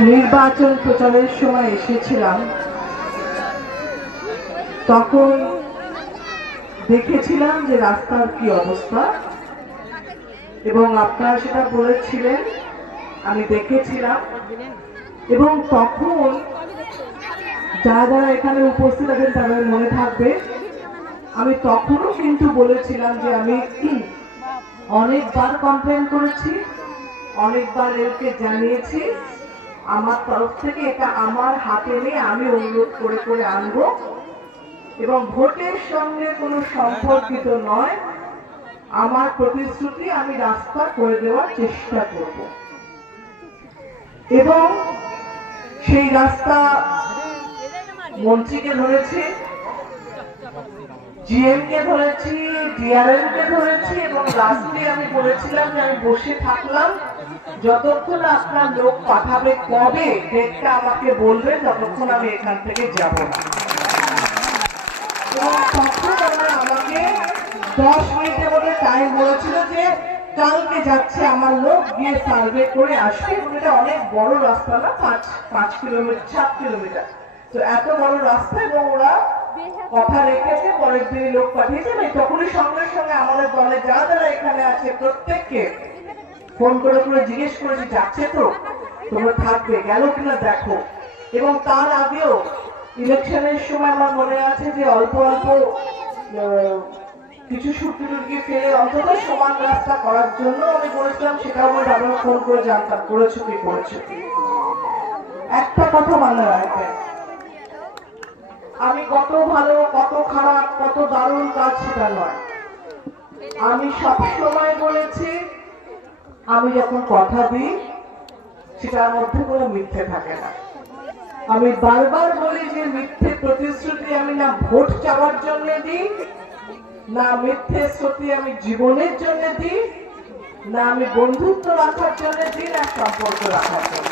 নির্বাচন প্রচারের সময় এসেছিলাম, তখন দেখেছিলাম যে রাস্তার কি অবস্থা, এবং আপনারা সেটা বলেছিলেন, আমি দেখেছিলাম। এবং তখন যারা যারা এখানে উপস্থিত আছেন তাদের মনে থাকবে, আমি তখনও কিন্তু বলেছিলাম যে আমি অনেকবার কমপ্লেন করেছি, অনেকবার এরকে জানিয়েছি, আমার তরফ থেকে এটা আমার হাতে নিয়ে আমি অনুরোধ করে করে আনবো, এবং ভোটের সঙ্গে কোনো সম্পর্কিত নয়, আমার প্রতিশ্রুতি আমি রাস্তা করে দেওয়ার চেষ্টা করব। এবং সেই রাস্তা মন্ত্রীকে ধরেছি, জিএম কে ধরেছি, ডিআরএম কে ধরেছি, এবং লাস্টে আমি বলেছিলাম যে আমি বসে থাকলাম, যতক্ষণ আপনার লোক পাঠাবে কবে ডেটটা আমাকে বলবে, ততক্ষণ আমি এখান থেকে যাব না। এবং তখন ওরা আমাকে 10 মিনিটের মধ্যে টাইম বলেছিল যে কালকে যাচ্ছে আমার লোক, গিয়ে সার্ভে করে আসবে। এবং এটা অনেক বড় রাস্তা না, 5 কিলোমিটার 7 কিলোমিটার, তো এত বড় রাস্তা। এবং ওরা কথা রেখেছে, পরের দিন লোক পাঠিয়েছে। আমি তখনই সঙ্গে সঙ্গে আমাদের দলে যারা যারা এখানে আছে প্রত্যেককে ফোন করে করে জিজ্ঞেস করেছি, যাচ্ছে তো, তোমরা থাকবে, গেল কিনা দেখো। এবং তার আগেও ইলেকশনের সময় আমার মনে আছে যে অল্প অল্প কিছু সুটকি টুটকি ফেলে অন্তত সমান রাস্তা করার জন্য আমি বলেছিলাম, সেটাও আমার দাদা ফোন করে জানতাম করেছো কি করেছো কি। একটা কথা মনে রাখবেন, আমি কত ভালো, কত খারাপ, কত দারুণ কাজ সেটা নয়। আমি সবসময় বলেছি, আমি যখন কথা দিই সেটার মধ্যে কোনো মিথ্যে থাকে না। আমি বারবার বলি যে মিথ্যে প্রতিশ্রুতি আমি না ভোট চাওয়ার জন্য দিই, না মিথ্যে শ্রুতি আমি জীবনের জন্য দিই, না আমি বন্ধুত্ব রাখার জন্য দিই, না সম্পর্ক রাখার জন্য।